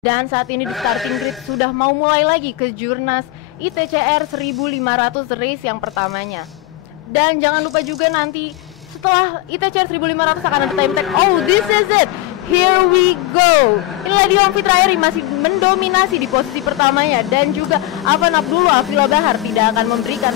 Dan saat ini di starting grid sudah mau mulai lagi kejurnas ITCR 1500 race yang pertamanya. Dan jangan lupa juga nanti setelah ITCR 1500 akan ada time attack. Oh, this is it. Here we go. Inilah dia Fitra Eri masih mendominasi di posisi pertamanya. Dan juga Afan Abdullah, Afila Bahar tidak akan memberikan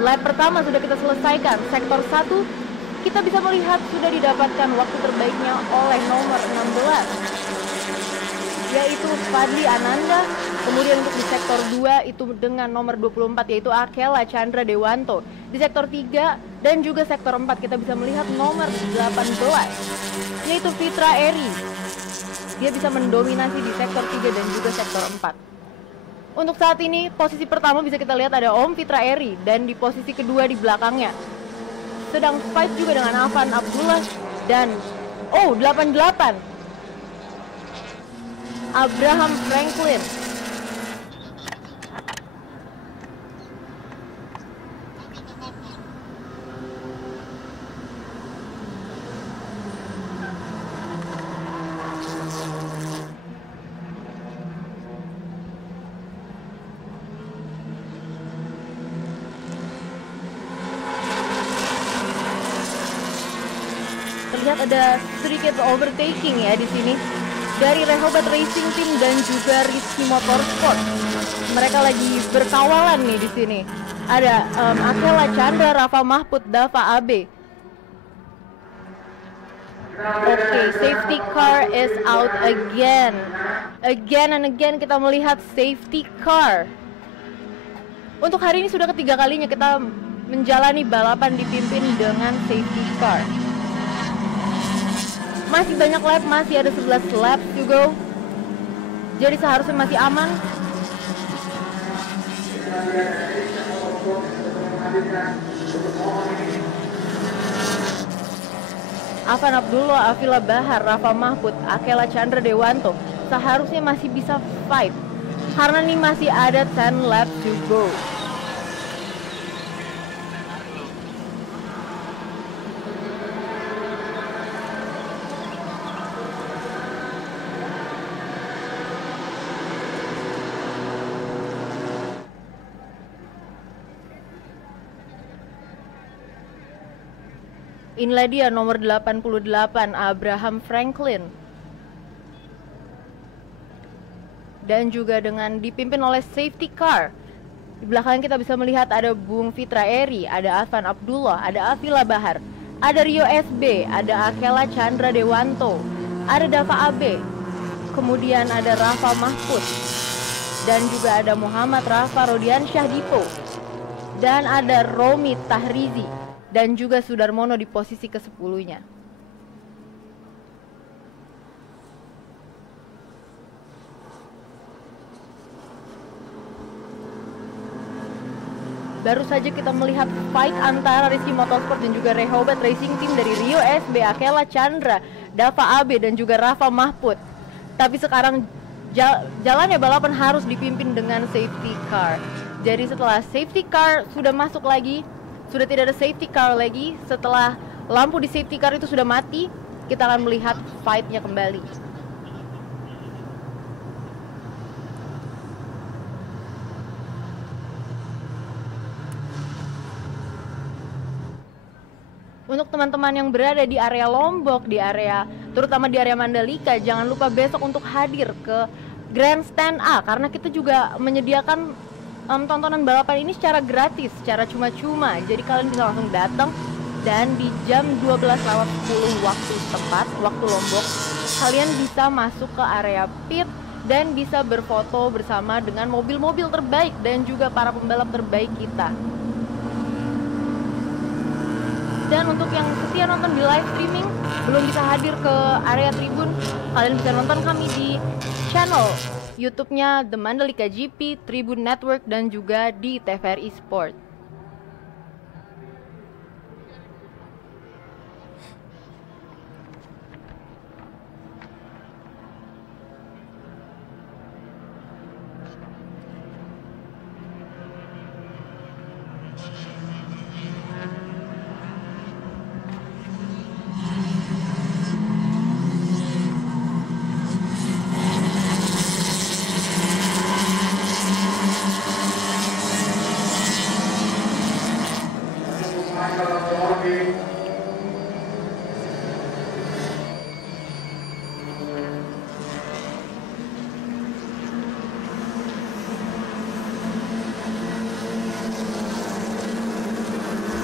lap pertama sudah kita selesaikan. Sektor 1 kita bisa melihat sudah didapatkan waktu terbaiknya oleh nomor 16 yaitu Fadli Ananda. Kemudian untuk di sektor 2 itu dengan nomor 24 yaitu Akela Chandra Dewanto. Di sektor 3 dan juga sektor 4 kita bisa melihat nomor 18 yaitu Fitra Eri. Dia bisa mendominasi di sektor 3 dan juga sektor 4. Untuk saat ini posisi pertama bisa kita lihat ada Om Fitra Eri dan di posisi kedua di belakangnya sedang fight juga dengan Afan Abdullah dan 88 Abraham Franklin. Terlihat ada sedikit overtaking ya di sini dari Rehoboth Racing Team dan juga Rizky Motorsport. Mereka lagi berkawalan nih di sini. Ada Akela Chandra, Rafa Mahpud, Dava Abe. Oke, safety car is out again. Again and again kita melihat safety car. Untuk hari ini sudah ketiga kalinya kita menjalani balapan dipimpin dengan safety car. Masih banyak lap, masih ada 11 lap to go. Jadi seharusnya masih aman. Afan Abdullah, Afila Bahar, Rafa Mahpud, Akela Chandra Dewanto seharusnya masih bisa fight karena nih masih ada 10 lap to go. Inilah dia nomor 88 Abraham Franklin. Dan juga dengan dipimpin oleh safety car. Di belakang kita bisa melihat ada Bung Fitra Eri, ada Afan Abdullah, ada Afila Bahar. Ada Rio SB, ada Akela Chandra Dewanto, ada Dava Abe, kemudian ada Rafa Mahfud, dan juga ada Muhammad Rafa Rodiansyah Dipo, dan ada Romi Tahrizi, dan juga Sudarmono di posisi ke-10-nya. Baru saja kita melihat fight antara Rizky Motorsport dan juga Rehoboth Racing Team dari Rio SB, Akela Chandra, Dava Abe, dan juga Rafa Mahfud. Tapi sekarang jalannya balapan harus dipimpin dengan safety car. Jadi setelah safety car sudah masuk lagi, sudah tidak ada safety car lagi, setelah lampu di safety car itu sudah mati, kita akan melihat fight-nya kembali. Untuk teman-teman yang berada di area Lombok, terutama di area Mandalika, jangan lupa besok untuk hadir ke Grandstand A, karena kita juga menyediakan tontonan balapan ini secara gratis, secara cuma-cuma. Jadi kalian bisa langsung datang, dan di jam 12:10 waktu setempat, waktu Lombok, kalian bisa masuk ke area pit dan bisa berfoto bersama dengan mobil-mobil terbaik dan juga para pembalap terbaik kita. Dan untuk yang setia nonton di live streaming, belum bisa hadir ke area tribun, kalian bisa nonton kami di channel YouTube-nya The Mandalika GP, Tribun Network, dan juga di TVRI Sport.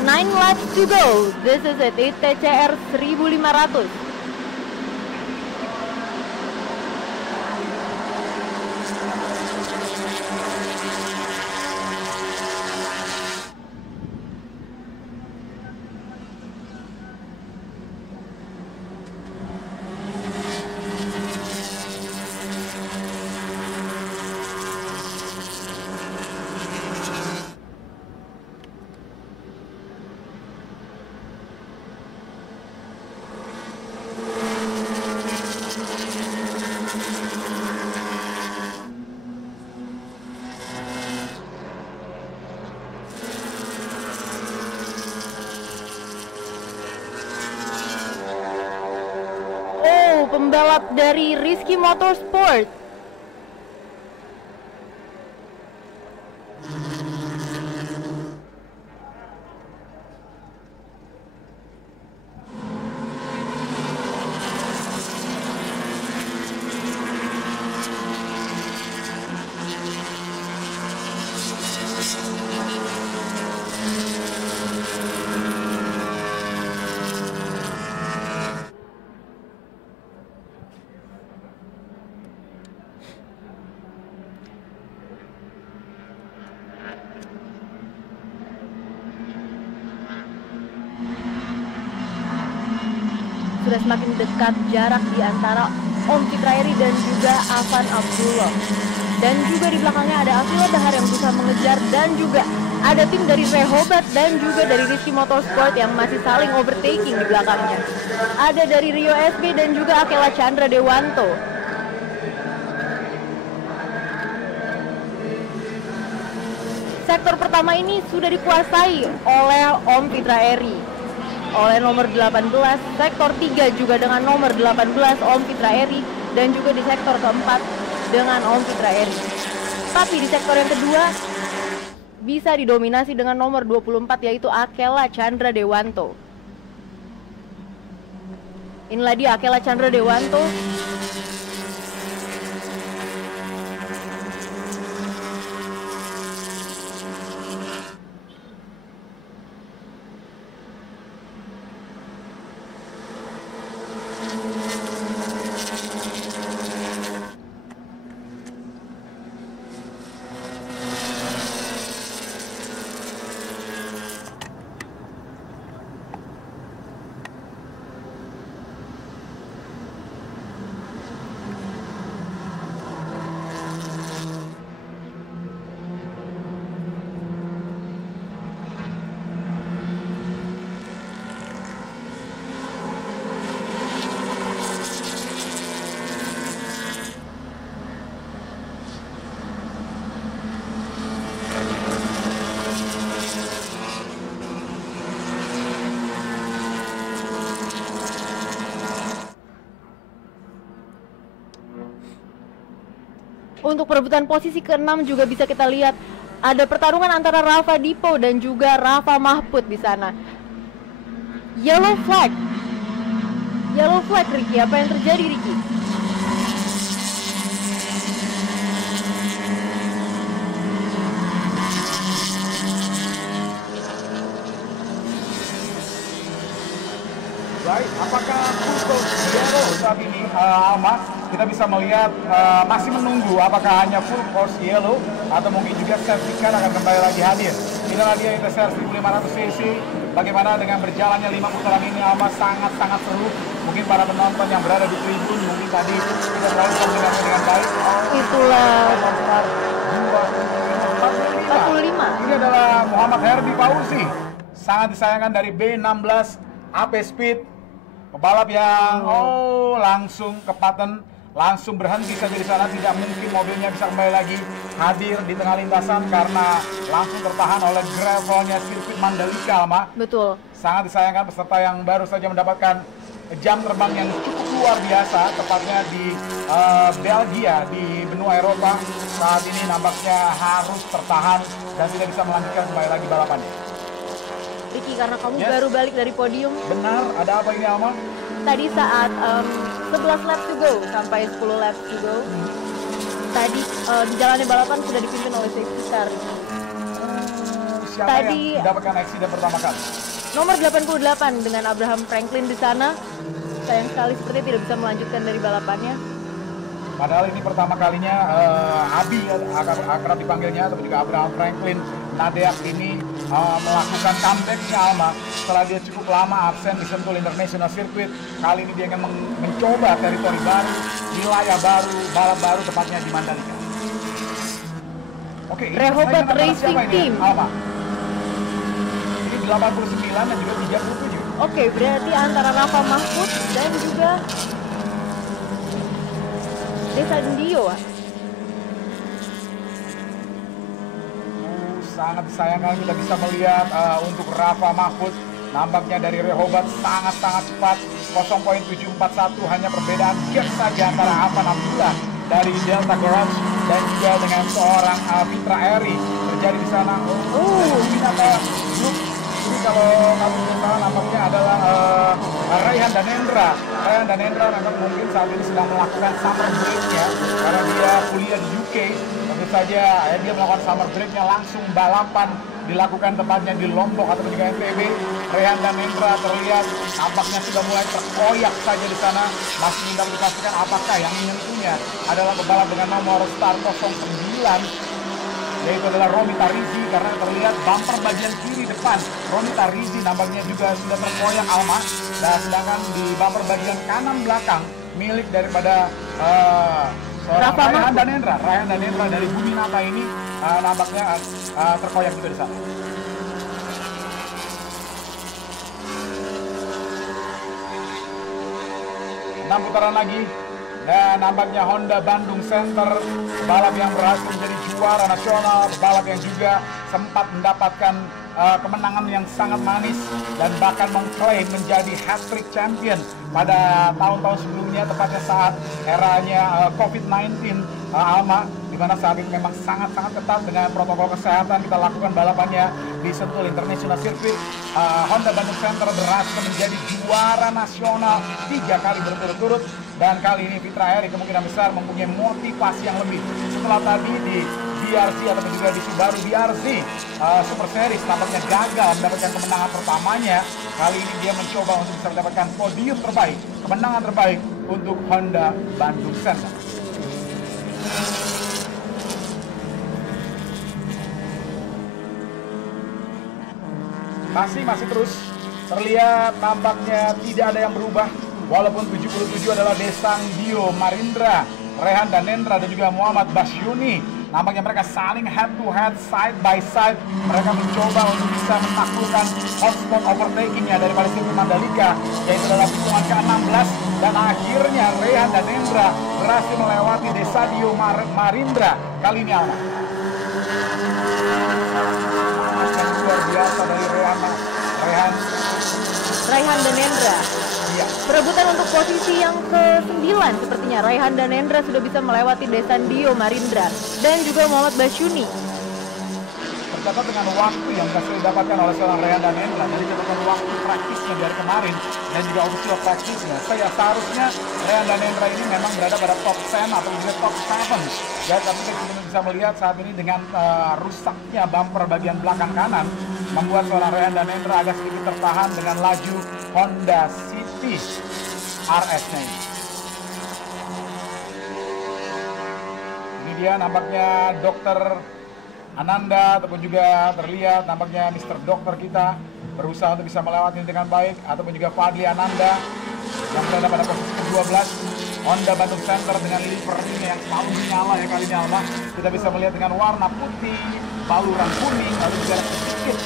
Nine laps to go. This is it, ITCR 1500. Pembalap dari Rizky Motorsport. Sudah semakin dekat jarak di antara Om Citraeri dan juga Afan Abdullah. Dan juga di belakangnya ada Afila Dahar yang berusaha mengejar, dan juga ada tim dari Rehoboth dan juga dari Rizky Motorsport yang masih saling overtaking di belakangnya. Ada dari Rio SB dan juga Akela Chandra Dewanto. Sektor pertama ini sudah dikuasai oleh Om Citraeri oleh nomor 18, sektor 3 juga dengan nomor 18 Om Citraeri, dan juga di sektor keempat dengan Om Citraeri. Tapi di sektor yang kedua bisa didominasi dengan nomor 24 yaitu Akela Chandra Dewanto. Inilah dia Akela Chandra Dewanto. Untuk perebutan posisi ke-6 juga bisa kita lihat ada pertarungan antara Rafa Dipo dan juga Rafa Mahfud di sana. Yellow flag, Ricky. Apa yang terjadi, Ricky? Baik, apakah full yellow saat ini, Alma? Kita bisa melihat masih menunggu apakah hanya full course yellow atau mungkin juga safety car akan kembali lagi hadir. Inilah dia ITCR 1500 cc. Bagaimana dengan berjalannya 5 putaran ini, Alma, sangat-sangat seru. Mungkin para penonton yang berada di tribun mungkin tadi tidak terlalu mendengarnya dengan baik. Itulah 45. Ini adalah Muhammad Herdi Fauzi. Sangat disayangkan dari B16 AP Speed. Pebalap yang langsung ke paten, langsung berhenti saja di sana. Tidak mungkin mobilnya bisa kembali lagi hadir di tengah lintasan karena langsung tertahan oleh gravelnya sirkuit Mandalika, Alma. betul. Sangat disayangkan peserta yang baru saja mendapatkan jam terbang yang cukup luar biasa, tepatnya di Belgia, di benua Eropa. Saat ini nampaknya harus tertahan dan tidak bisa melanjutkan kembali lagi balapannya. Ricky, karena kamu baru balik dari podium. Benar, ada apa ini, Alma? Tadi saat 11 laps to go sampai 10 laps to go, tadi di jalannya balapan sudah dipimpin oleh safety car. Siapa Tadi yang mendapatkan eksiden pertama kali? nomor 88 dengan Abraham Franklin di sana. Sayang sekali sepertinya tidak bisa melanjutkan dari balapannya. Padahal ini pertama kalinya Abi akrab dipanggilnya, atau juga Abraham Franklin Nadeak ini melakukan comeback-nya, Alma, setelah dia cukup lama absen di Sentul International Circuit. Kali ini dia akan mencoba teritori baru, wilayah baru, balap baru, tepatnya di Mandalika. Oke, Rehoboth Racing Team. Alma? Ini 89 dan juga 37. Oke, berarti antara Rafa Mahfud dan juga Desa Dio. Sangat disayangkan kita bisa melihat untuk Rafa Mahfud, nampaknya dari Rehoboth sangat-sangat cepat, 0.741, hanya perbedaan gap saja antara Afan Abdullah dari Delta Garage dan juga dengan seorang Fitra Eri terjadi di sana. Ini kalau kamu tidak salah nampaknya adalah Raihan Danendra. Raihan Danendra memang mungkin saat ini sedang melakukan summer break-nya karena dia kuliah di UK. Tentu saja dia melakukan summer break-nya, langsung balapan dilakukan tepatnya di Lombok atau juga NTB. Raihan Danendra terlihat nampaknya sudah mulai terkoyak saja di sana. Masih tidak dipastikan apakah yang menyentuhnya adalah pebalap dengan nomor start 09, yaitu adalah Romy Tarizi, karena terlihat bumper bagian kiri depan Romy Tarizi nampaknya juga sudah terkoyak, Alma. Dan sedangkan di bumper bagian kanan belakang milik daripada seorang Raihan Danendra dari Bumi Nata ini nampaknya terkoyak juga di sana. Enam putaran lagi. Dan nampaknya Honda Bandung Center, balap yang berhasil menjadi juara nasional, balap yang juga sempat mendapatkan kemenangan yang sangat manis dan bahkan mengklaim menjadi hat-trick champion pada tahun-tahun sebelumnya, tepatnya saat eranya COVID-19, Alma, di mana saat ini memang sangat-sangat ketat dengan protokol kesehatan kita lakukan balapannya di Sentul International Circuit. Honda Bandung Center berhasil menjadi juara nasional 3 kali berturut-turut, dan kali ini Fitra Eri kemungkinan besar mempunyai motivasi yang lebih setelah tadi di BRC atau juga di Subaru BRC Super Series tampaknya gagal mendapatkan kemenangan pertamanya. Kali ini dia mencoba untuk bisa mendapatkan podium terbaik, kemenangan terbaik untuk Honda Bandung Center. Masih terus terlihat nampaknya tidak ada yang berubah, walaupun 77 adalah Desang Dio Marindra, Raihan Danendra dan juga Muhammad Basyuni. Nampaknya mereka saling head to head, side by side. Mereka mencoba untuk bisa menaklukkan hotspot overtaking-nya daripada sirkuit Mandalika, yaitu dalam hitungan ke-16, dan akhirnya Raihan Danendra berhasil melewati Desa Dio Marindra. Kali ini Alma, luar biasa dari Raihan Danendra. Iya. Perebutan untuk posisi yang ke-9 depan sepertinya Raihan dan Hendra sudah bisa melewati Desandio Marindra dan juga Muhammad Basyuni. Tercatat dengan waktu yang berhasil didapatkan oleh seorang Raihan dan Hendra dari catatan waktu praktisnya dari kemarin dan juga official praktisnya, seharusnya Raihan dan Hendra ini memang berada pada top 10 atau juga top 7 ya, tapi kita bisa melihat saat ini dengan rusaknya bumper bagian belakang kanan membuat seorang Raihan dan Hendra agak sedikit tertahan dengan laju Honda City RS-nya ini. Ini dia nampaknya Dokter Ananda ataupun juga terlihat nampaknya Mr. Dokter kita berusaha untuk bisa melewati dengan baik, ataupun juga Fadli Ananda yang berada pada posisi ke-12 Honda Bandung Center dengan livery yang selalu menyala ya kali ini Alma. Kita bisa melihat dengan warna putih, baluran kuning, lalu juga sedikit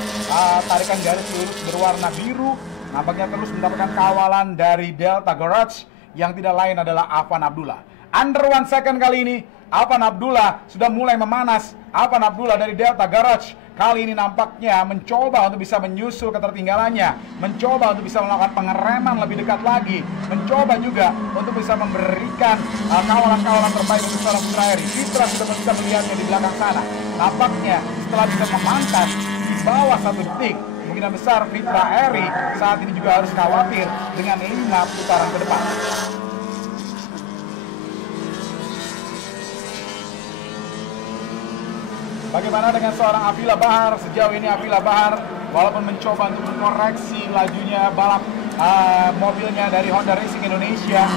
tarikan garis lurus berwarna biru. Nampaknya terus mendapatkan kawalan dari Delta Garage yang tidak lain adalah Afan Abdullah. Under 1 second kali ini Afan Abdullah sudah mulai memanas. Afan Abdullah dari Delta Garage kali ini nampaknya mencoba untuk bisa menyusul ketertinggalannya, mencoba untuk bisa melakukan pengereman lebih dekat lagi, mencoba juga untuk bisa memberikan kawalan-kawalan terbaik untuk seorang Fitra Eri. Fitra sudah bisa melihatnya di belakang sana. Nampaknya setelah bisa memangkas di bawah 1 detik, kemungkinan besar Fitra Eri saat ini juga harus khawatir dengan 5 putaran ke depan. Bagaimana dengan seorang Avila Bahar? Sejauh ini Avila Bahar walaupun mencoba untuk mengkoreksi lajunya balap mobilnya dari Honda Racing Indonesia,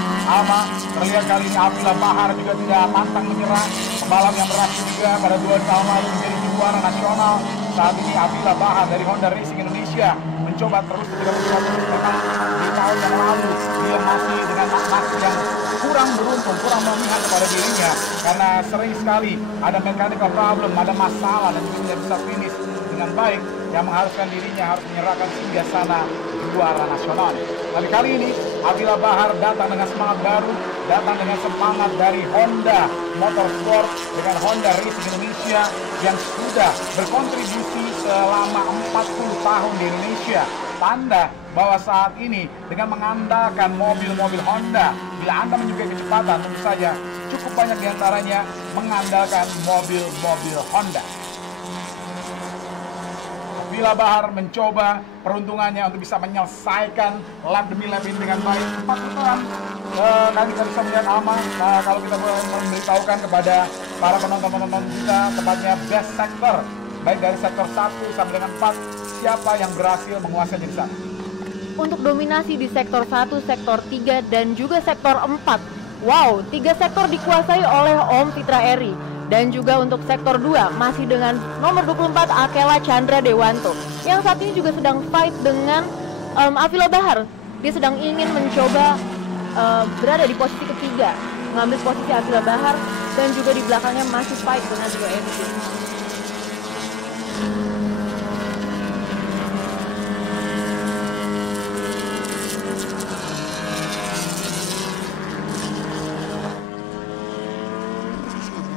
terlihat kali ini Avila Bahar juga tidak pantang menyerah. Pembalap yang berhasil juga pada 2 tahun lalu menjadi juara nasional. Saat ini Avila Bahar dari Honda Racing Indonesia mencoba terus juga memang di tahun yang lalu dia masih dengan nasib yang kurang beruntung, kurang memihak kepada dirinya karena sering sekali ada mechanical problem, ada masalah dan juga tidak bisa finish dengan baik yang mengharuskan dirinya harus menyerahkan hingga sana juara nasional. Tapi kali ini Avila Bahar datang dengan semangat baru, datang dengan semangat dari Honda Motorsport dengan Honda Racing Indonesia yang sudah berkontribusi selama 40 tahun di Indonesia. Tanda bahwa saat ini dengan mengandalkan mobil-mobil Honda, bila Anda menyukai kecepatan, tentu saja cukup banyak diantaranya mengandalkan mobil-mobil Honda. Avila Bahar mencoba peruntungannya untuk bisa menyelesaikan lap demi lap ini dengan baik. 4 putaran nanti kita bisa melihat Alma. Kalau kita memberitahukan kepada para penonton-penonton kita, tepatnya best sector, baik dari sektor 1 sampai dengan 4, siapa yang berhasil menguasai di sana? Untuk dominasi di sektor 1, sektor 3, dan juga sektor 4. Wow, 3 sektor dikuasai oleh Om Fitra Eri. Dan juga untuk sektor 2 masih dengan nomor 24 Akela Chandra Dewanto yang saat ini juga sedang fight dengan Avila Bahar. Dia sedang ingin mencoba berada di posisi ketiga, mengambil posisi Avila Bahar, dan juga di belakangnya masih fight dengan Joe Enzi.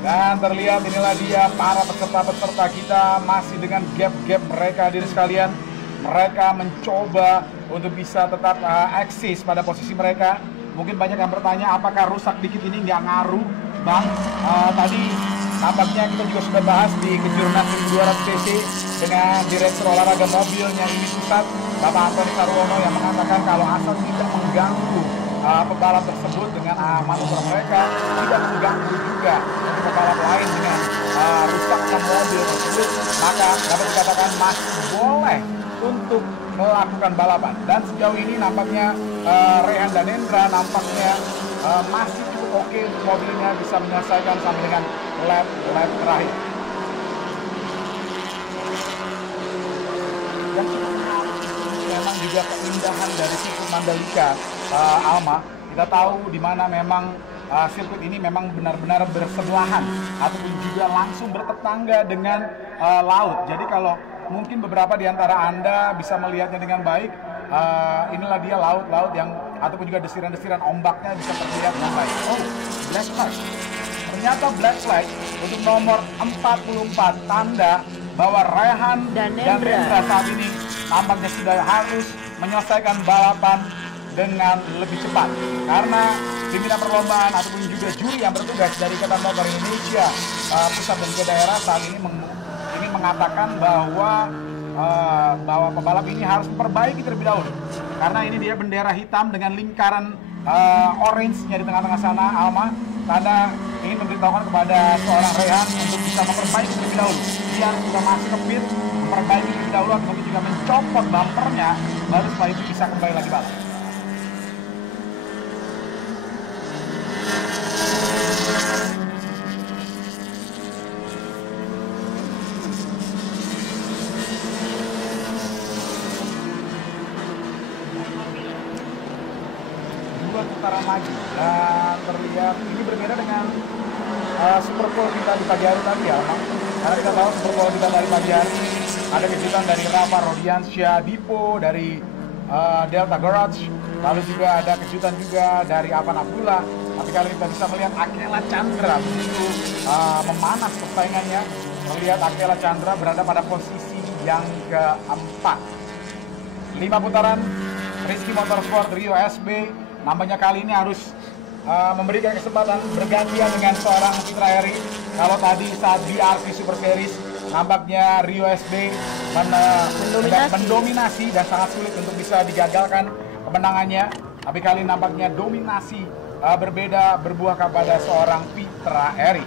Dan terlihat inilah dia para peserta-peserta kita masih dengan gap-gap mereka diri sekalian. Mereka mencoba untuk bisa tetap eksis pada posisi mereka. Mungkin banyak yang bertanya apakah rusak dikit ini nggak ngaruh Bang. Tadi nampaknya kita juga sudah bahas di Kejurnas 200 cc dengan Direktur Olahraga Mobilnya ini Pusat, Bapak Antoni Sarwono, yang mengatakan kalau asal tidak mengganggu pebalap tersebut dengan manuver mereka, tidak mengganggu juga pebalap lain dengan rusaknya mobil tersebut, maka dapat dikatakan masih boleh untuk melakukan balapan. Dan sejauh ini nampaknya Raihan dan Hendra nampaknya masih cukup oke untuk mobilnya bisa menyelesaikan sampai dengan lap terakhir. Dan memang juga keindahan dari sirkuit Mandalika, Alma. Kita tahu di mana memang sirkuit ini memang benar-benar bersebelahan ataupun juga langsung bertetangga dengan laut. Jadi kalau mungkin beberapa di antara Anda bisa melihatnya dengan baik, inilah dia laut-laut yang ataupun juga desiran-desiran ombaknya bisa terlihat dengan baik. Oh, black flag. Ternyata black flag untuk nomor 44, tanda bahwa Raihan dan Hendra saat ini nampaknya sudah harus menyelesaikan balapan dengan lebih cepat. Karena pimpinan perlombaan ataupun juga juri yang bertugas dari Ikatan Motor Indonesia pusat dan juga daerah saat ini mengatakan bahwa pembalap ini harus memperbaiki terlebih dahulu. Karena ini dia bendera hitam dengan lingkaran orange-nya di tengah-tengah sana, Alma. Tanda ingin memberitahukan kepada seorang Rehan untuk bisa memperbaiki terlebih dahulu. Dia sudah masuk ke pit, memperbaiki terlebih dahulu atau juga mencopot bumpernya, baru setelah itu bisa kembali lagi balap. Putaran lagi dan terlihat ini berbeda dengan Super Bowl kita di pagi hari tadi ya, karena kita tahu Super Bowl kita dari pagi hari ada kejutan dari Rafa Rodiansyah Dipo dari Delta Garage, lalu juga ada kejutan juga dari Avan Abdullah. Tapi kali kita bisa melihat Akela Chandra begitu memanas persaingannya. Melihat Akela Chandra berada pada posisi yang keempat. 5 putaran Rizky Motorsport Rio SB. Nampaknya kali ini harus memberikan kesempatan bergantian dengan seorang Fitra Eri. Kalau tadi saat BRC Super Series nampaknya Rio SB mendominasi dan sangat sulit untuk bisa digagalkan kemenangannya. Tapi kali nampaknya dominasi berbeda berbuah kepada seorang Fitra Eri.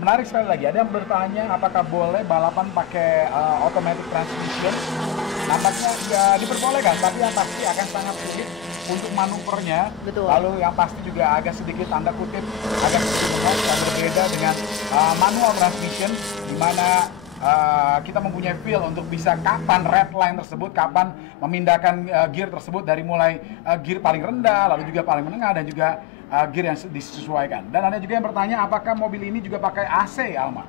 Menarik sekali lagi, ada yang bertanya apakah boleh balapan pakai automatic transmission. Nampaknya ya diperbolehkan, tapi yang pasti akan sangat sulit untuk manuvernya. Betul. Lalu yang pasti juga agak sedikit tanda kutip, agak sedikit berbeda dengan manual transmission, di mana kita mempunyai feel untuk bisa kapan red line tersebut, kapan memindahkan gear tersebut dari mulai gear paling rendah, lalu juga paling menengah, dan juga gear yang disesuaikan. Dan ada juga yang bertanya apakah mobil ini juga pakai AC, Alma?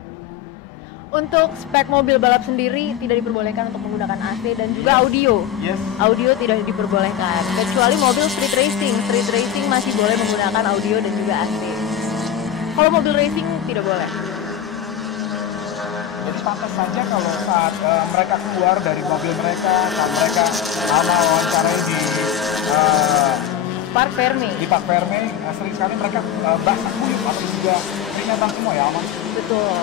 Untuk spek mobil balap sendiri tidak diperbolehkan untuk menggunakan AC dan juga audio. Yes. Audio tidak diperbolehkan, kecuali mobil street racing. Street racing masih boleh menggunakan audio dan juga AC. Kalau mobil racing tidak boleh. Jadi pantas saja kalau saat mereka keluar dari mobil mereka, saat mereka wawancarai di Park Ferme. Di Park Ferme, sering sekali mereka basah kuyup atau juga peringatan semua ya, Alman? Betul.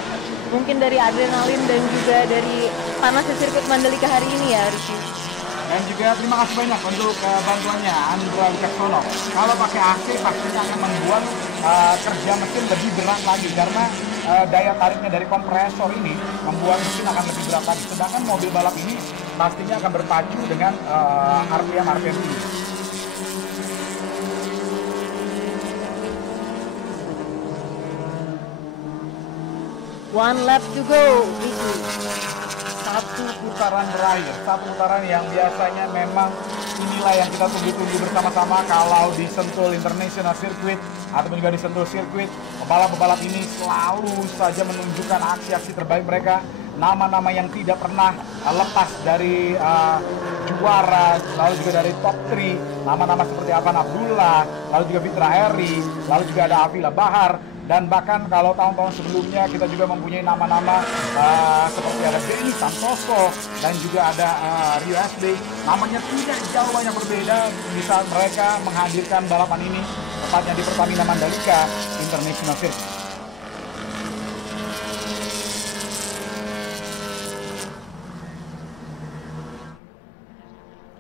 Mungkin dari adrenalin dan juga dari panasnya sirkuit Mandalika hari ini ya, Ricky. Dan juga terima kasih banyak untuk bantuannya Andra Wicaksono. Kalau pakai AC pastinya akan membuat kerja mesin lebih berat lagi, karena daya tariknya dari kompresor ini membuat mesin akan lebih berat lagi. Sedangkan mobil balap ini pastinya akan berpacu dengan RPM tinggi. One lap to go, Ricky. Satu putaran berakhir, satu putaran yang biasanya memang inilah yang kita tunggu-tunggu bersama-sama kalau di Sentul International Circuit ataupun juga di Sentul Circuit. Pembalap-pembalap ini selalu saja menunjukkan aksi-aksi terbaik mereka, nama-nama yang tidak pernah lepas dari juara, lalu juga dari top 3, nama-nama seperti Avan Abdullah, lalu juga Fitra Eri, lalu juga ada Avila Bahar. Dan bahkan kalau tahun-tahun sebelumnya kita juga mempunyai nama-nama seperti ada Denny Santoso dan juga ada Rio SB. Namanya tidak jauh banyak berbeda di saat mereka menghadirkan balapan ini, tepatnya di Pertamina Mandalika International Circuit.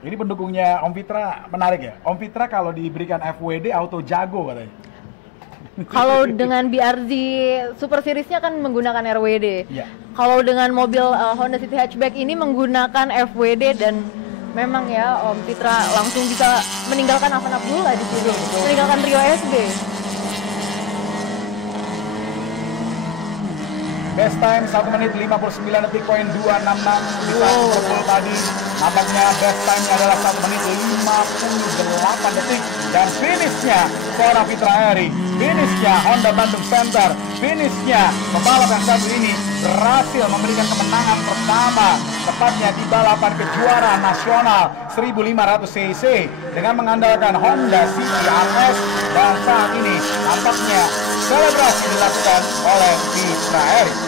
Ini pendukungnya Om Fitra menarik ya. Om Fitra kalau diberikan FWD auto jago katanya. Kalau dengan BRZ Super Series-nya kan menggunakan RWD. Ya. Kalau dengan mobil Honda City Hatchback ini menggunakan FWD, dan memang ya Om Fitra langsung bisa meninggalkan Avan Abdullah di situ, meninggalkan Rio SB. Best time 1 menit 59 detik poin 266 di saat Super Bowl tadi. Nampaknya best time-nya adalah 1 menit 58 detik. Dan finishnya seorang Fitra Eri, finishnya Honda Bandung Center, finishnya pembalap yang satu ini berhasil memberikan kemenangan pertama, tepatnya di balapan kejuaraan nasional 1500 cc dengan mengandalkan Honda City RS. Dan saat ini nampaknya selebrasi dilakukan oleh Fitra Eri.